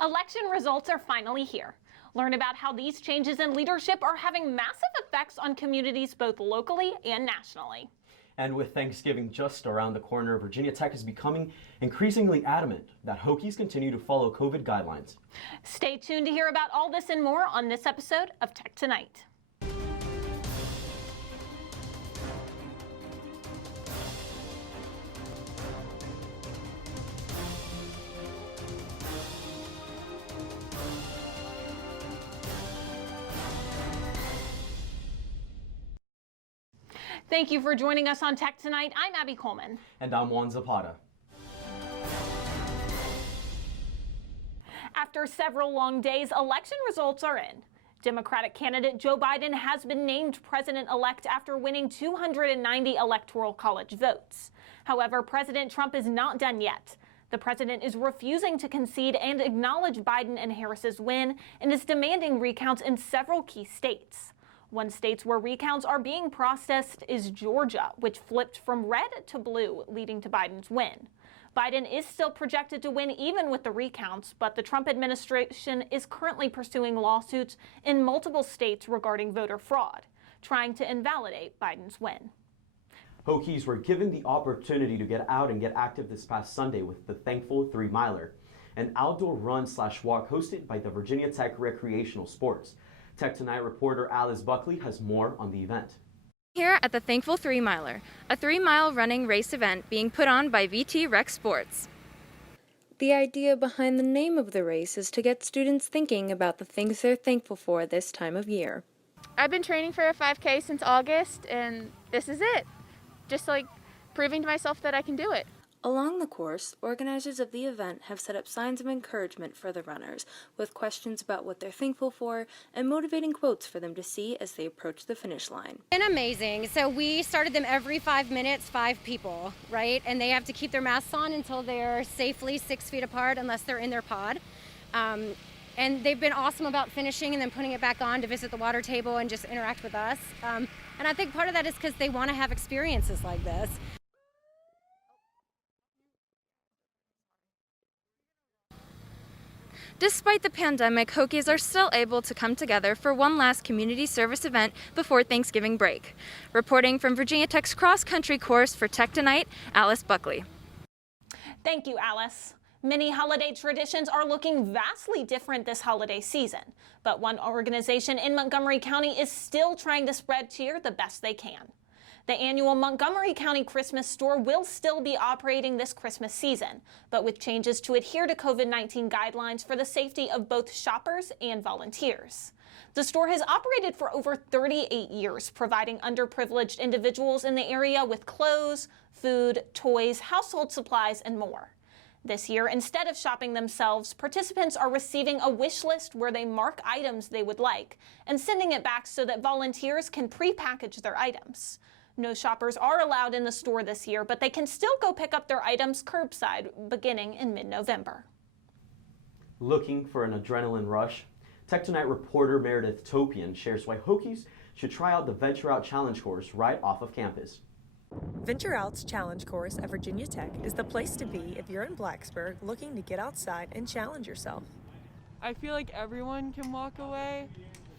Election results are finally here. Learn about how these changes in leadership are having massive effects on communities both locally and nationally. And with Thanksgiving just around the corner, Virginia Tech is becoming increasingly adamant that Hokies continue to follow COVID guidelines. Stay tuned to hear about all this and more on this episode of Tech Tonight. Thank you for joining us on Tech Tonight. I'm Abby Coleman. And I'm Juan Zapata. After several long days, election results are in. Democratic candidate Joe Biden has been named president-elect after winning 290 Electoral College votes. However, President Trump is not done yet. The president is refusing to concede and acknowledge Biden and Harris's win and is demanding recounts in several key states. One state where recounts are being processed is Georgia, which flipped from red to blue, leading to Biden's win. Biden is still projected to win even with the recounts, but the Trump administration is currently pursuing lawsuits in multiple states regarding voter fraud, trying to invalidate Biden's win. Hokies were given the opportunity to get out and get active this past Sunday with the Thankful 3-Miler, an outdoor run/walk hosted by the Virginia Tech Recreational Sports. Tech Tonight reporter Alice Buckley has more on the event. Here at the Thankful 3-Miler, a 3-mile running race event being put on by VT Rec Sports. The idea behind the name of the race is to get students thinking about the things they're thankful for this time of year. I've been training for a 5K since August, and this is it. Just like proving to myself that I can do it. Along the course, organizers of the event have set up signs of encouragement for the runners, with questions about what they're thankful for and motivating quotes for them to see as they approach the finish line. Been amazing. So we started them every 5 minutes, 5 people, right? And they have to keep their masks on until they're safely 6 feet apart, unless they're in their pod. And they've been awesome about finishing and then putting it back on to visit the water table and just interact with us. And I think part of that is because they want to have experiences like this. Despite the pandemic, Hokies are still able to come together for one last community service event before Thanksgiving break. Reporting from Virginia Tech's cross-country course for Tech Tonight, Alice Buckley. Thank you, Alice. Many holiday traditions are looking vastly different this holiday season, but one organization in Montgomery County is still trying to spread cheer the best they can. The annual Montgomery County Christmas store will still be operating this Christmas season, but with changes to adhere to COVID-19 guidelines for the safety of both shoppers and volunteers. The store has operated for over 38 years, providing underprivileged individuals in the area with clothes, food, toys, household supplies, and more. This year, instead of shopping themselves, participants are receiving a wish list where they mark items they would like and sending it back so that volunteers can pre-package their items. No shoppers are allowed in the store this year, but they can still go pick up their items curbside beginning in mid-November. Looking for an adrenaline rush? Tech Tonight reporter Meredith Topian shares why Hokies should try out the Venture Out Challenge course right off of campus. Venture Out's Challenge course at Virginia Tech is the place to be if you're in Blacksburg looking to get outside and challenge yourself. I feel like everyone can walk away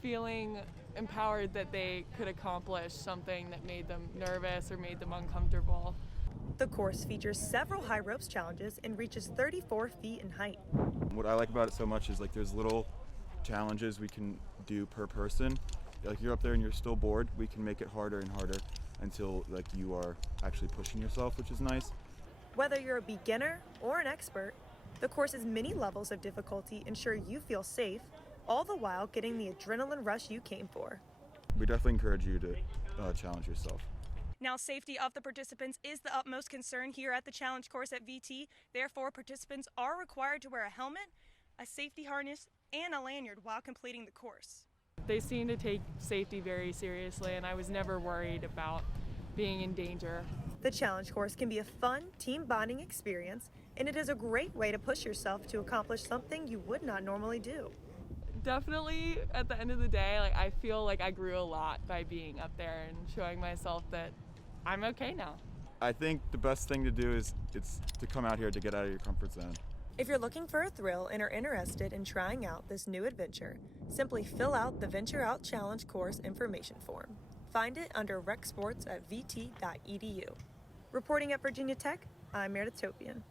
feeling empowered that they could accomplish something that made them nervous or made them uncomfortable. The course features several high ropes challenges and reaches 34 feet in height. What I like about it so much is like there's little challenges we can do per person. Like you're up there and you're still bored, we can make it harder and harder until like you are actually pushing yourself, which is nice. Whether you're a beginner or an expert, the course's many levels of difficulty ensure you feel safe, all the while getting the adrenaline rush you came for. We definitely encourage you to challenge yourself. Now, safety of the participants is the utmost concern here at the Challenge course at VT. Therefore, participants are required to wear a helmet, a safety harness, and a lanyard while completing the course. They seem to take safety very seriously, and I was never worried about being in danger. The Challenge course can be a fun, team bonding experience, and it is a great way to push yourself to accomplish something you would not normally do. Definitely, at the end of the day, I feel like I grew a lot by being up there and showing myself that I'm okay now. I think the best thing to do is to come out here to get out of your comfort zone. If you're looking for a thrill and are interested in trying out this new adventure, simply fill out the Venture Out Challenge course information form. Find it under Rec Sports at vt.edu. Reporting at Virginia Tech, I'm Meredith Topian.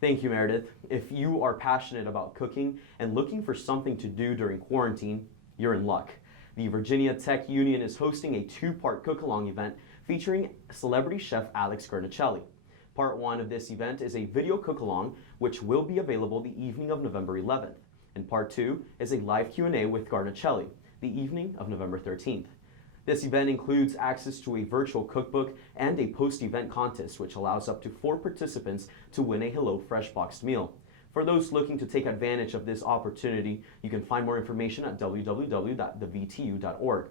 Thank you, Meredith. If you are passionate about cooking and looking for something to do during quarantine, you're in luck. The Virginia Tech Union is hosting a two-part cook-along event featuring celebrity chef Alex Guarnaschelli. Part 1 of this event is a video cook-along, which will be available the evening of November 11th. And Part 2 is a live Q&A with Guarnaschelli, the evening of November 13th. This event includes access to a virtual cookbook and a post-event contest, which allows up to 4 participants to win a HelloFresh boxed meal. For those looking to take advantage of this opportunity, you can find more information at www.thevtu.org.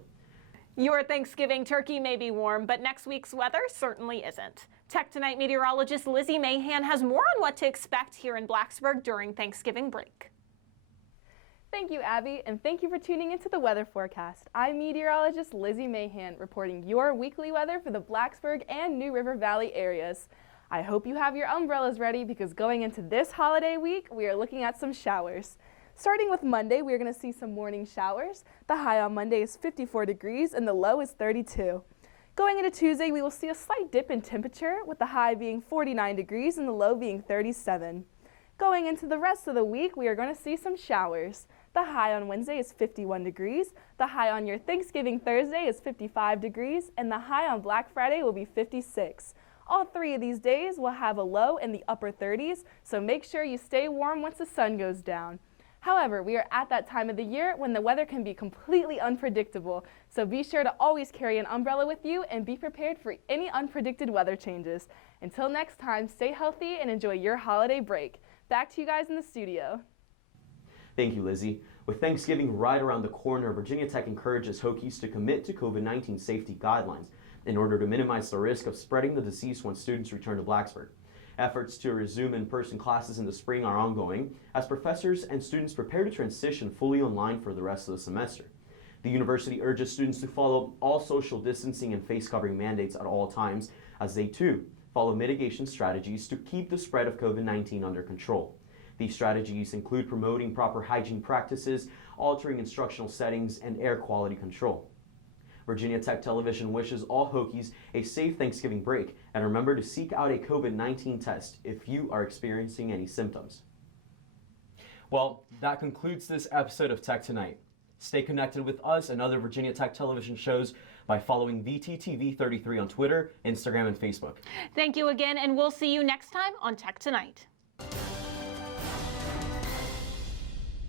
Your Thanksgiving turkey may be warm, but next week's weather certainly isn't. Tech Tonight meteorologist Lizzie Mahan has more on what to expect here in Blacksburg during Thanksgiving break. Thank you, Abby, and thank you for tuning into the weather forecast. I'm meteorologist Lizzie Mahan, reporting your weekly weather for the Blacksburg and New River Valley areas. I hope you have your umbrellas ready because going into this holiday week, we are looking at some showers. Starting with Monday, we are going to see some morning showers. The high on Monday is 54 degrees and the low is 32. Going into Tuesday, we will see a slight dip in temperature with the high being 49 degrees and the low being 37. Going into the rest of the week, we are going to see some showers. The high on Wednesday is 51 degrees, the high on your Thanksgiving Thursday is 55 degrees, and the high on Black Friday will be 56. All 3 of these days will have a low in the upper 30s, so make sure you stay warm once the sun goes down. However, we are at that time of the year when the weather can be completely unpredictable, so be sure to always carry an umbrella with you and be prepared for any unpredicted weather changes. Until next time, stay healthy and enjoy your holiday break. Back to you guys in the studio. Thank you, Lizzie. With Thanksgiving right around the corner, Virginia Tech encourages Hokies to commit to COVID-19 safety guidelines in order to minimize the risk of spreading the disease when students return to Blacksburg. Efforts to resume in-person classes in the spring are ongoing as professors and students prepare to transition fully online for the rest of the semester. The university urges students to follow all social distancing and face covering mandates at all times as they too follow mitigation strategies to keep the spread of COVID-19 under control. These strategies include promoting proper hygiene practices, altering instructional settings, and air quality control. Virginia Tech Television wishes all Hokies a safe Thanksgiving break, and remember to seek out a COVID-19 test if you are experiencing any symptoms. Well, that concludes this episode of Tech Tonight. Stay connected with us and other Virginia Tech Television shows by following VTTV33 on Twitter, Instagram, and Facebook. Thank you again, and we'll see you next time on Tech Tonight.